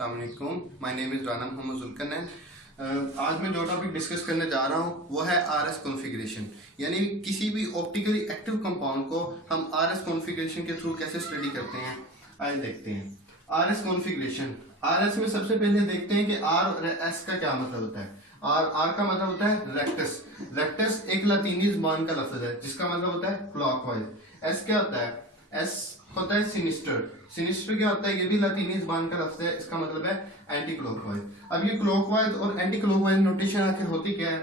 अस्सलाम वालेकुम, my name is Rana Mohammad Zulqarnain. आज मैं जो टॉपिक डिस्कस करने जा रहा हूँ वो है आरएस कॉन्फ़िगरेशन, यानी किसी भी ऑप्टिकली एक्टिव कंपाउंड को हम आरएस कॉन्फ़िगरेशन के थ्रू कैसे स्टडी करते हैं। आइए देखते हैं आरएस कॉन्फ़िगरेशन। आरएस में सबसे पहले देखते हैं कि आर और एस का क्या मतलब होता है। आर का मतलब होता है रेक्टस। रेक्टस एक लातीनी ज़बान का लफ्ज़ है जिसका मतलब होता है क्लॉकवाइज। एस क्या होता है? एस होता है सिनिस्टर। सिनिस्टर क्या होता है? ये भी लातीनी ज़बान का लफ्ज़ है, इसका मतलब है एंटी क्लॉकवाइज। अब ये क्लॉकवाइज और एंटी क्लॉकवाइज नोटेशन आखिर होती क्या है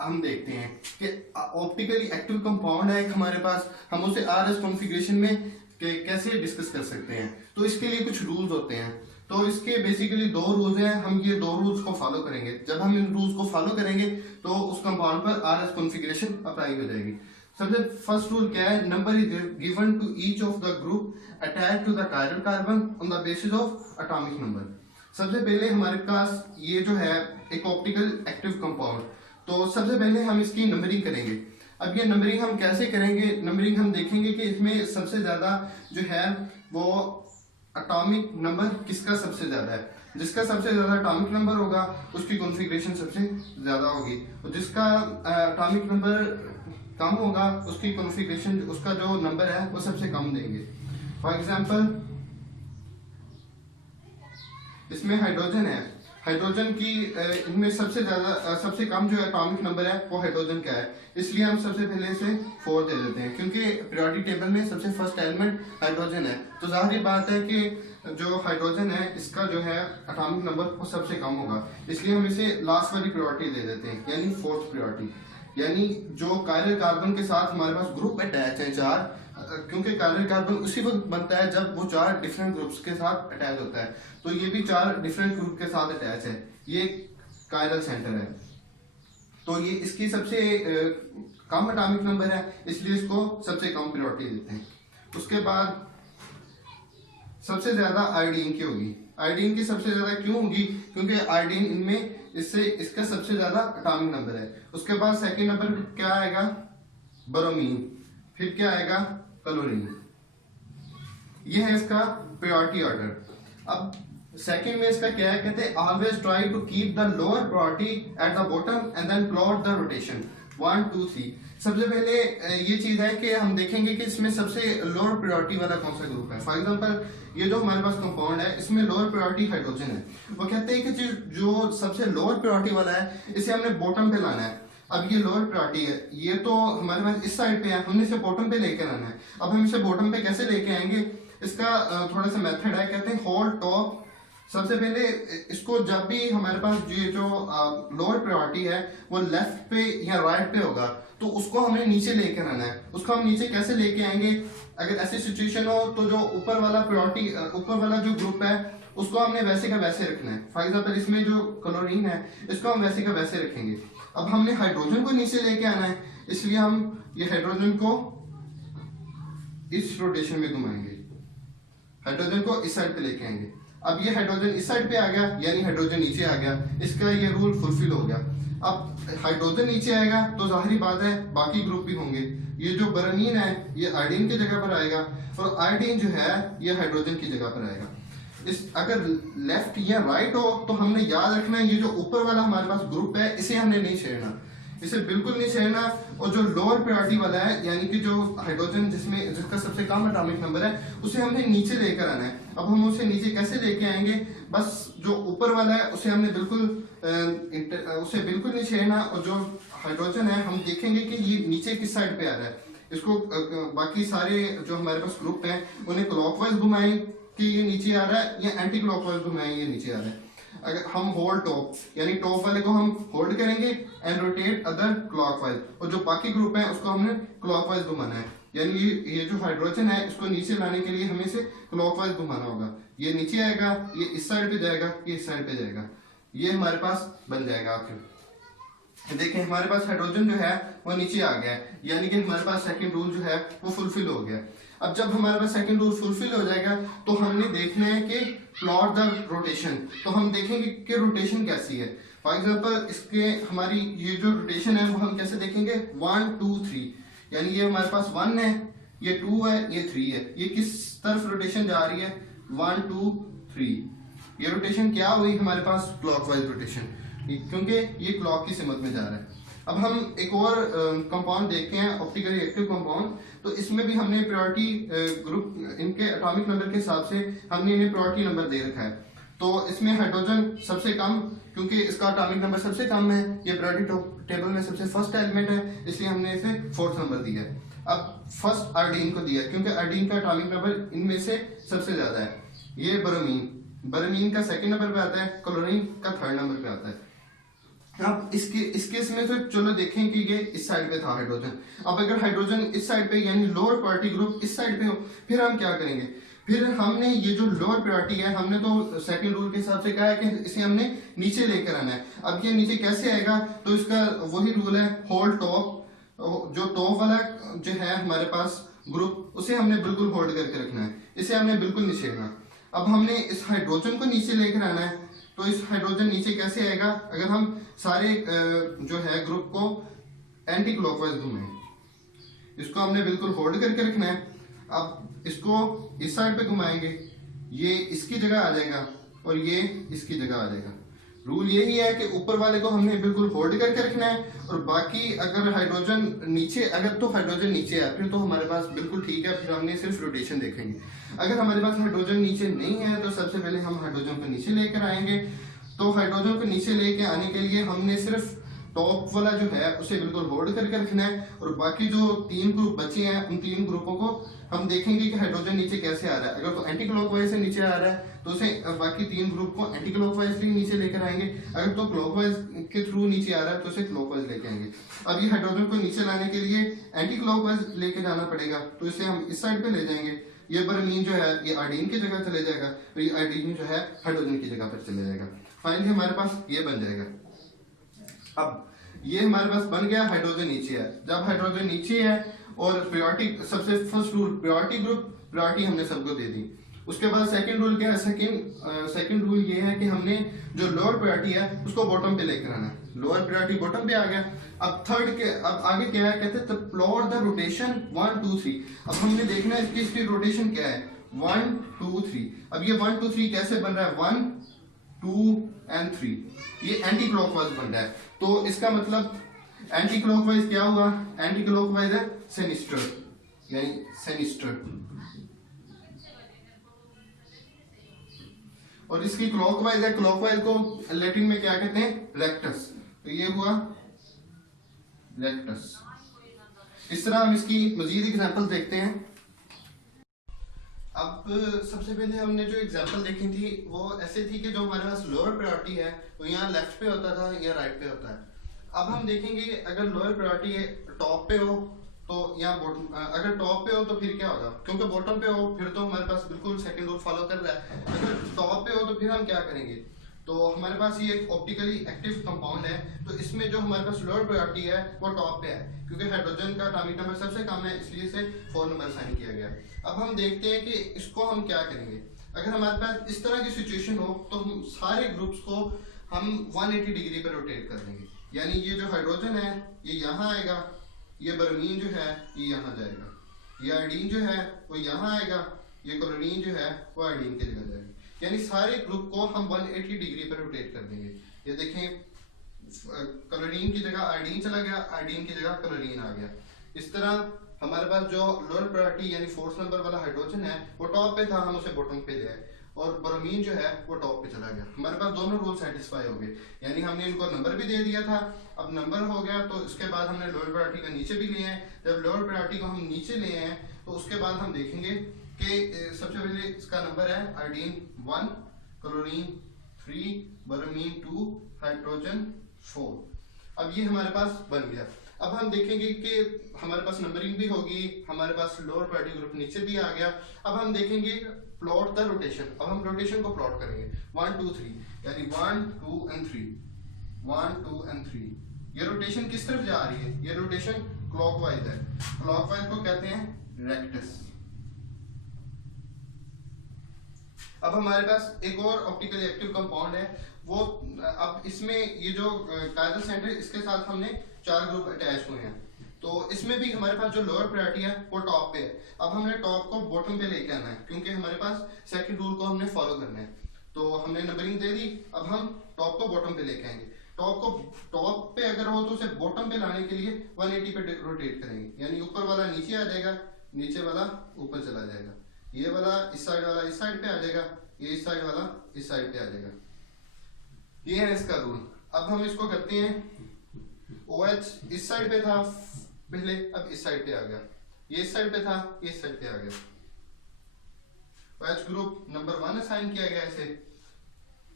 हम देखते हैं कि ऑप्टिकली एक्टिव कंपाउंड है एक हमारे पास, हम उसे आरएस कॉन्फ़िगरेशन में कैसे डिस्कस कर सकते हैं। तो इसके लिए कुछ रूल्स होते हैं। तो इसके बेसिकली दो रूल्स हैं, हम ये दो रूल्स को फॉलो करेंगे। जब हम इन रूल्स को फॉलो करेंगे तो उस कंपाउंड पर आरएस कॉन्फ़िगरेशन अप्लाई हो जाएगी। सबसे फर्स्ट रूल क्या है? Number is given to each of the group attach to the chiral carbon on the basis of atomic number. सबसे पहले हमारे पास ये जो है एक ऑप्टिकल एक्टिव कंपाउंड, तो सबसे पहले हम इसकी नंबरिंग करेंगे। अब ये नंबरिंग हम कैसे करेंगे? नंबरिंग हम देखेंगे कि इसमें सबसे ज्यादा जो है वो एटॉमिक नंबर किसका सबसे ज्यादा है। जिसका सबसे ज्यादा एटॉमिक नंबर होगा उसकी कॉन्फ़िगरेशन सबसे ज्यादा होगी, और जिसका एटॉमिक नंबर कम होगा उसकी कॉन्फ़िगरेशन, उसका जो नंबर है वो सबसे कम देंगे। फॉर एग्जांपल इसमें हाइड्रोजन है, हाइड्रोजन की इनमें सबसे ज्यादा सबसे कम जो एटॉमिक नंबर है वो हाइड्रोजन का है, इसलिए हम सबसे पहले इसे 4 दे देते हैं क्योंकि पीरियोडिक टेबल में सबसे फर्स्ट एलिमेंट हाइड्रोजन है। तो जाहिर बात है कि जो हाइड्रोजन है इसका जो है एटॉमिक नंबर वो सबसे कम होगा, इसलिए हम इसे लास्ट वाली प्रायोरिटी दे देते हैं, यानी 4th प्रायोरिटी। यानी जो कायरल कार्बन के साथ हमारे पास ग्रुप अटैच है 4, क्योंकि कायरल कार्बन उसी वक्त बनता है जब वो 4 डिफरेंट ग्रुप्स के साथ अटैच होता है, तो ये भी 4 डिफरेंट ग्रुप के साथ अटैच है। ये कायरल सेंटर है, तो ये इसकी सबसे कम एटॉमिक नंबर है, इसलिए इसको सबसे कम प्रायोरिटी देते हैं। उसके बाद सबसे ज्यादा आयोडीन की होगी। आयोडीन की सबसे ज्यादा क्यों होगी? क्योंकि आयोडीन इनमें इससे इसका सबसे ज्यादा एटॉमिक नंबर है। उसके बाद सेकंड नंबर क्या आएगा? ब्रोमीन। फिर क्या आएगा? क्लोरीन। ये है इसका प्रायोरिटी ऑर्डर। अब सेकंड में इसका क्या है? कहते हैं always try to keep the lower priority at the bottom and then plot the rotation 1 2 3। सबसे पहले ये चीज है कि हम देखेंगे कि इसमें सबसे लोअर प्रायोरिटी वाला कौन सा ग्रुप है। फॉर एग्जांपल ये जो हमारे पास कंपाउंड है इसमें लोअर प्रायोरिटी हाइड्रोजन है, वो कहते हैं कि जो सबसे लोअर प्रायोरिटी वाला है इसे हमने बॉटम पे लाना है। अब ये लोअर प्रायोरिटी है, ये तो हमारे पास इस साइड पे है, हमने इसे बॉटम पे लेकर आना है। अब हम इसे बॉटम पे कैसे लेके आएंगे? इसका थोड़ा सा मेथड है, कहते हैं होल्ड टॉप। सबसे पहले इसको जब भी हमारे पास ये जो लोअर प्रायोरिटी है वो लेफ्ट पे या राइट पे होगा तो उसको हमें नीचे लेकर आना है। उसको हम नीचे कैसे लेके आएंगे? अगर ऐसी सिचुएशन हो तो जो ऊपर वाला प्रायोरिटी ऊपर वाला जो ग्रुप है उसको हमने वैसे का वैसे रखना है। फॉर एग्जांपल इसमें जो क्लोरीन है इसको हम वैसे का वैसे रखेंगे। अब हमने हाइड्रोजन को नीचे लेके आना है, इसलिए हम ये हाइड्रोजन को इस रोटेशन में घुमाएंगे, हाइड्रोजन को इस साइड पे लेके आएंगे। अब ये हाइड्रोजन इस साइड पे आ गया, यानी हाइड्रोजन नीचे आ गया, इसका ये रूल फुलफिल हो गया। अब हाइड्रोजन नीचे आएगा तो जाहिर बात है बाकी ग्रुप भी होंगे। ये जो ब्रोमीन है ये आयोडीन की जगह पर आएगा, और आयोडीन जो है ये हाइड्रोजन की जगह पर आएगा। इस अगर लेफ्ट या राइट हो तो हमने याद रखना है ये जो ऊपर वाला हमारे पास ग्रुप है इसे हमने नहीं छेड़ना, इसे बिल्कुल नहीं छेड़ना। और जो लोअर प्रायोरिटी वाला है यानी कि जो हाइड्रोजन जिसका सबसे कम एटॉमिक नंबर है उसे हमने नीचे लेकर आना है। अब हम उसे नीचे कैसे लेके आएंगे? बस जो ऊपर वाला है उसे हमने उसे बिल्कुल नहीं छेड़ना, और जो हाइड्रोजन है हम देखेंगे कि ये नीचे किस साइड पे आ रहा है। इसको बाकी सारे जो हमारे पास ग्रुप है उन्हें क्लॉकवाइज घुमाएं कि ये नीचे आ रहा है, या एंटी क्लॉकवाइज घुमाएं ये नीचे आ रहा है। अगर हम होल्ड टॉप यानी टॉप वाले को हम होल्ड करेंगे एंड रोटेट अदर क्लॉकवाइज, और जो बाकी ग्रुप है उसको हमने क्लॉकवाइज घुमाना है। यानी ये जो हाइड्रोजन है इसको नीचे लाने के लिए हमें इसे क्लॉकवाइज घुमाना होगा। ये नीचे आएगा, ये इस साइड पे जाएगा, ये इस साइड पे जाएगा, ये हमारे पास बन जाएगा। आखिर देखें हमारे पास हाइड्रोजन जो है वो नीचे आ गया है, यानी कि हमारे पास सेकंड रूल जो है वो फुलफिल हो गया। अब जब हमारे पास सेकंड रूल फुलफिल हो जाएगा तो हमने देखना है कि प्लॉट द रोटेशन, तो हम देखेंगे कि रोटेशन कैसी है। फॉर एग्जांपल इसके हमारी ये जो रोटेशन है वो हम कैसे देखेंगे? 1 2 3, यानी ये हमारे पास 1 है, ये 2 है, ये 3 है। ये किस तरफ रोटेशन जा रही है? 1 2 3। ये रोटेशन क्या हुई हमारे पास, क्लॉकवाइज रोटेशन, क्योंकि ये क्लॉक की सिमत में जा रहा है। अब हम एक और कंपाउंड देखते हैं, ऑप्टिकली एक्टिव कंपाउंड। तो इसमें भी हमने प्रायोरिटी ग्रुप, इनके एटॉमिक नंबर के हिसाब से हमने इन्हें प्रायोरिटी नंबर दे रखा है। तो इसमें हाइड्रोजन सबसे कम, क्योंकि इसका एटॉमिक नंबर सबसे कम है, ये प्रायोरिटी टेबल में सबसे फर्स्ट एलिमेंट है, इसलिए हमने इसे फोर्थ नंबर दिया है। अब फर्स्ट आयोडीन को दिया क्योंकि आयोडीन का एटॉमिक नंबर इनमें से सबसे ज्यादा है। ये बरोमीन का सेकंड नंबर पे आता है, क्लोरीन का थर्ड नंबर पे आता है। अब इस केस में तो चलो देखें कि ये इस साइड पे था हाइड्रोजन। अब अगर हाइड्रोजन इस साइड पे यानी लोअर प्रायोरिटी ग्रुप इस साइड पे हो, फिर हम क्या करेंगे, फिर हमने ये जो लोअर प्रायोरिटी है, हमने तो सेकंड रूल के हिसाब से कहा है कि इसे हमने नीचे लेकर आना है। अब ये नीचे कैसे आएगा, तो इसका वही रूल है, होल्ड टॉप, जो टॉप वाला जो है हमारे पास ग्रुप, उसे हमने बिल्कुल होल्ड करके रखना है, इसे हमने बिल्कुल नीचे रखना। अब हमने इस हाइड्रोजन को नीचे लेकर आना है, तो इस हाइड्रोजन नीचे कैसे आएगा, अगर हम सारे जो है ग्रुप को एंटी क्लॉकवाइज घुमाएं, इसको हमने बिल्कुल होल्ड करके रखना है। अब इसको इस साइड पे घुमाएंगे, ये इसकी जगह आ जाएगा और ये इसकी जगह आ जाएगा। रूल यही है कि ऊपर वाले को हमने बिल्कुल होल्ड करके रखना है, और बाकी अगर हाइड्रोजन नीचे, अगर तो हाइड्रोजन नीचे है फिर तो हमारे पास बिल्कुल ठीक है, फिर हमने सिर्फ रोटेशन देखेंगे। अगर हमारे पास हाइड्रोजन नीचे नहीं है तो सबसे पहले हम हाइड्रोजन को नीचे लेकर आएंगे। तो हाइड्रोजन को नीचे लेके आने के लिए हमने सिर्फ टॉप वाला जो है उसे बिल्कुल होल्ड करके रखना है, और बाकी जो तीन ग्रुप बचे हैं उन तीन ग्रुपों को हम देखेंगे कि हाइड्रोजन नीचे कैसे आ रहा है। अगर तो एंटी क्लॉकवाइज से नीचे आ रहा है तो उसे बाकी तीन ग्रुप को एंटी क्लॉकवाइज नीचे लेकर आएंगे, अगर तो क्लॉकवाइज के थ्रू नीचे आ रहा है तो उसे क्लॉकवाइज लेके आएंगे। अब ये हाइड्रोजन को नीचे लाने के लिए एंटी क्लॉकवाइज लेके जाना पड़ेगा, तो इसे हम इस साइड पे ले जाएंगे। ये बरोमीन जो है ये आयोडीन की जगह चले जाएगा, और ये आयोडीन जो है हाइड्रोजन की जगह पर चले जाएगा। फाइनली हमारे पास ये बन जाएगा। अब ये हमारे पास बन गया, हाइड्रोजन नीचे है। जब हाइड्रोजन नीचे है और प्रायोरिटी, सबसे first rule priority group, priority हमने सबको दे दी। उसके बाद सेकंड रूल क्या है, सेकंड रूल ये है कि हमने जो लोअर प्रायोरिटी है उसको बॉटम पे लेकर आना है। लोअर प्रायोरिटी बॉटम पे आ गया। अब थर्ड के, अब आगे क्या है, कहते हैं प्लॉट द रोटेशन 1 2 3। अब हमने देखना है इसकी रोटेशन क्या है, 1 2 3। अब ये 1 2 3 कैसे बन रहा है, 1 2 and 3, ये एंटी क्लॉकवाइज बन रहा है। तो इसका मतलब एंटी क्लॉकवाइज क्या हुआ, एंटी क्लॉकवाइज है सेनिस्टर, यानी सेनिस्टर, और इसकी क्लॉकवाइज है, क्लॉकवाइज को लैटिन में क्या कहते हैं, रेक्टस। तो ये हुआ रेक्टस। इस तरह हम इसकी मजीद एग्जांपल देखते हैं। अब सबसे पहले हमने जो एग्जांपल देखी थी वो ऐसे थी कि जो हमारे पास लोअर प्रायोरिटी है वो यहाँ लेफ्ट पे होता था या राइट पे होता है। अब हम देखेंगे अगर लोअर प्रायोरिटी टॉप पे हो तो यहाँ बॉटम, अगर टॉप पे हो तो फिर क्या होगा, क्योंकि बॉटम पे हो फिर तो हमारे पास बिल्कुल सेकंड रूल फॉलो कर रहा है। अगर टॉप पे हो तो फिर हम क्या करेंगे, तो हमारे पास ये एक ऑप्टिकली एक्टिव कंपाउंड है, तो इसमें जो हमारे पास लोअर प्रायोरिटी है वो टॉप पे है, क्योंकि हाइड्रोजन का एटॉमिक नंबर सबसे कम है इसलिए इसे 4 नंबर साइन किया गया। अब हम देखते हैं कि इसको हम क्या करेंगे। अगर हमारे पास इस तरह की सिचुएशन हो तो हम सारे ग्रुप्स को हम 180 डिग्री पर रोटेट कर देंगे, यानी ये जो हाइड्रोजन है ये यहाँ आएगा, ये बरोमीन जो है ये यहाँ जाएगा, ये आयोडीन जो है वो यहाँ आएगा, ये क्लोरीन जो है वो आयोडीन की जगह जाएगा, यानी सारे ग्रुप को हम 180 डिग्री पर रोटेट कर देंगे। ये देखें क्लोरीन की जगह आयोडीन चला गया, आयोडीन की जगह क्लोरीन आ गया। इस तरह हमारे पास जो लोअर प्रायोरिटी यानी 4th नंबर वाला हाइड्रोजन है वो टॉप पे था, हम उसे बॉटम पे ले आए, और ब्रोमीन जो है वो टॉप पे चला गया। हमारे पास दोनों रूल सेटिस्फाई हो गए, यानी हमने इनको नंबर भी दे दिया था। अब नंबर हो गया तो इसके बाद हमने लोअर प्रायोरिटी का नीचे भी लिए हैं। जब लोअर प्रायोरिटी को हम नीचे ले आए तो उसके बाद हम देखेंगे कि सबसे पहले इसका नंबर है आयोडीन 1, क्लोरीन 3, ब्रोमीन 2, हाइड्रोजन 4। अब ये हमारे पास बन गया। अब हम देखेंगे कि हमारे पास नंबरिंग भी होगी, हमारे पास लोअर प्रायोरिटी ग्रुप नीचे भी आ गया। अब हम देखेंगे प्लॉट द रोटेशन। अब हम रोटेशन को प्लॉट करेंगे 1 2 3, यानी 1 2 and 3, 1 2 and 3। ये रोटेशन किस तरफ जा रही है, ये रोटेशन क्लॉकवाइज है। क्लॉकवाइज को कहते हैं रेक्टस। अब हमारे पास एक और ऑप्टिकली एक्टिव कंपाउंड है, वो अब इसमें ये जो कायदर सेंटर इसके साथ हमने 4 ग्रुप अटैच हुए हैं, तो इसमें भी हमारे पास जो लोअर प्रायोरिटी है वो टॉप पे है। अब हमने टॉप को बॉटम पे लेके आना है, क्योंकि हमारे पास सेकंड रूल को हमने फॉलो करना है। तो हमने नंबरिंग दे दी। अब हम टॉप को बॉटम पे लेके आएंगे। टॉप पे अगर हो तो उसे बॉटम पे लाने के लिए 180 पे रोटेट करेंगे, यानी ऊपर वाला नीचे आ जाएगा, नीचे वाला ऊपर चला जाएगा, ये वाला इस साइड वाला इस साइड पे आ जाएगा, ये इस साइड वाला इस साइड पे आ जाएगा। ये है इसका रूल। अब हम इसको करते हैं, OH इस साइड पे था पहले, अब इस साइड पे आ गया, ये इस साइड पे था, ये इस साइड पे आ गया। OH ग्रुप नंबर 1 असाइन किया गया इसे।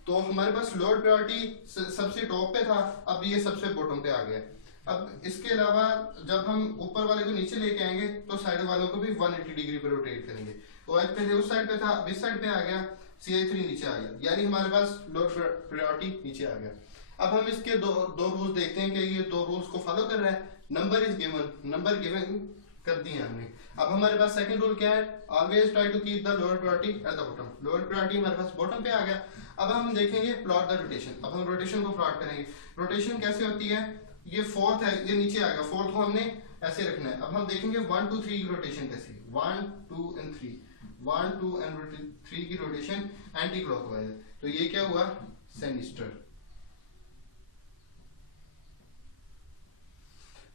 तो हमारे पास लोअर प्रायोरिटी सबसे टॉप पे था, अब ये सबसे बॉटम पे आ गया। अब इसके अलावा जब हम ऊपर वाले को नीचे लेके आएंगे तो साइड वालों को भी 180 डिग्री पे रोटेट करेंगे। OH पहले उस साइड पे था, अब इस साइड पे आ गया, CH3 नीचे आ गया, यानी हमारे पास लोअर प्रायोरिटी नीचे आ गया। अब हम इसके दो रूल्स देखते हैं कि ये दो रूल्स को फॉलो कर रहा है। Number is given, number given कर दिए हमने। अब हमारे पास सेकंड रूल क्या है, always try to keep the lower priority at the bottom. Lower priority हमारे पास बॉटम पे आ गया। अब हम देखेंगे प्लॉट द रोटेशन। अब हम रोटेशन को प्लॉट करेंगे। रोटेशन कैसे होती है, ये फोर्थ है, ये नीचे आएगा, फोर्थ को हमने ऐसे रखना है। अब हम देखेंगे 1 2 3 की रोटेशन कैसी, 1 2 एंड 3, 1 2 एंड 3 की रोटेशन एंटी क्लॉकवाइज। तो ये क्या हुआ, सेनिस्टर।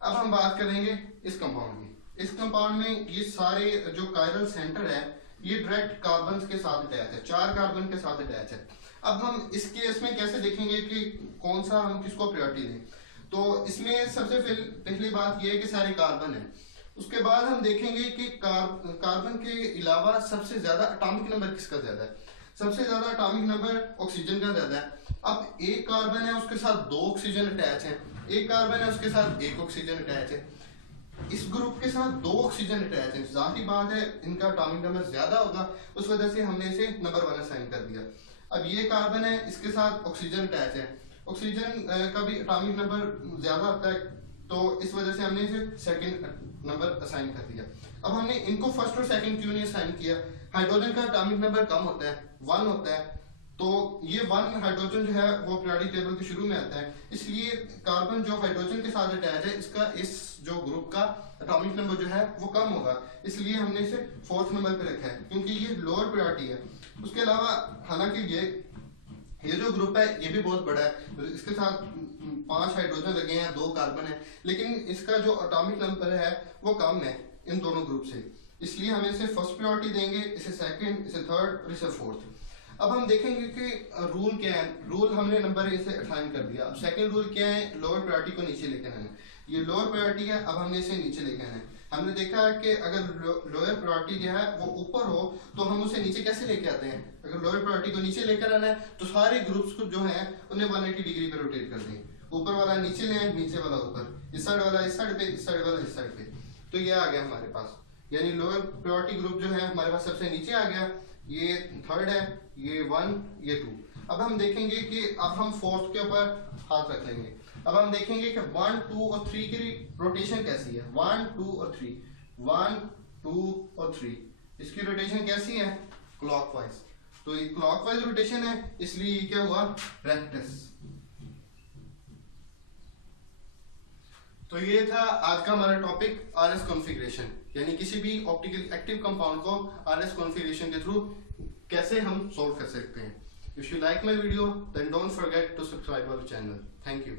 अब हम बात करेंगे इस कंपाउंड की। इस कंपाउंड में ये सारे जो कायरल सेंटर है ये डायरेक्ट कार्बन के साथ अटैच है, 4 कार्बन के साथ अटैच है। अब हम इस केस में कैसे देखेंगे कि कौन सा हम किसको प्रायोरिटी दें। तो इसमें सबसे पहली बात यह है कि सारे कार्बन है। उसके बाद हम देखेंगे कि कार्बन के अलावा सबसे ज्यादा एटॉमिक नंबर किसका ज्यादा है। सबसे ज्यादा एटॉमिक नंबर ऑक्सीजन का ज्यादा है। अब एक कार्बन है उसके साथ 2 ऑक्सीजन अटैच है, एक कार्बन है उसके साथ 1 ऑक्सीजन अटैच है, इस ग्रुप के साथ 2 ऑक्सीजन अटैच है। जाहिर बात है इनका एटॉमिक नंबर ज्यादा होगा, उस वजह से हमने इसे नंबर 1 असाइन कर दिया। अब ये कार्बन है, इसके साथ ऑक्सीजन अटैच है, ऑक्सीजन का भी एटॉमिक नंबर ज्यादा होता है, तो इस वजह से हमने इसे सेकंड नंबर असाइन कर दिया। अब हमने इनको फर्स्ट और सेकंड क्यों नहीं असाइन किया। हाइड्रोजन का एटॉमिक नंबर कम होता है, 1 होता है, तो ये 1 हाइड्रोजन जो है वो पीरियोडिक टेबल के शुरू में आता है, इसलिए कार्बन जो हाइड्रोजन के साथ अटैच है इसका इस जो ग्रुप का एटॉमिक नंबर जो है वो कम होगा, इसलिए हमने इसे 4th नंबर पे रखा है क्योंकि ये लोअर प्रायोरिटी है। उसके अलावा हालांकि ये जो ग्रुप है ये भी बहुत बड़ा है, इसके साथ 5 हाइड्रोजन लगे हैं, 2 कार्बन है, लेकिन इसका जो एटॉमिक नंबर है वो कम है इन दोनों ग्रुप से, इसलिए हम इसे फर्स्ट प्रायोरिटी देंगे, इसे सेकंड, इसे थर्ड और इसे फोर्थ। अब हम देखेंगे कि रूल क्या है। रूल हमने नंबर इसे असाइन कर दिया। अब सेकंड रूल क्या है, लोअर प्रायोरिटी को नीचे लेकर आना है। ये लोअर प्रायोरिटी है, अब हमने इसे नीचे लेकर आना है। हमने देखा है कि अगर लोअर प्रायोरिटी जो है वो ऊपर हो तो हम उसे नीचे कैसे लेके आते हैं। अगर लोअर प्रायोरिटी को नीचे लेकर आना है तो सारे ग्रुप्स को जो है उन्हें 180 डिग्री पे रोटेट कर दें। ऊपर वाला नीचे ले, नीचे वाला ऊपर, इस साइड वाला इस साइड पे, इस साइड वाला इस साइड पे। तो ये आ गया हमारे पास, यानी लोअर प्रायोरिटी ग्रुप जो है हमारे पास सबसे नीचे आ गया। ये थर्ड है, ये 1, ये 2। अब हम देखेंगे कि अब हम फोर्थ के ऊपर हाथ रख लेंगे। अब हम देखेंगे कि 1 2 और 3 की रोटेशन कैसी है। 1 2 और 3, 1 2 और 3, इसकी रोटेशन कैसी है, क्लॉकवाइज। तो ये क्लॉकवाइज रोटेशन है, इसलिए क्या हुआ, रेक्टस। तो ये था आज का हमारा टॉपिक आरएस कॉन्फ़िगरेशन, यानी किसी भी ऑप्टिकल एक्टिव कंपाउंड को आरएस कॉन्फ़िगरेशन के थ्रू कैसे हम सोल्व कर सकते हैं। If you like my video then don't forget to subscribe our channel. Thank you.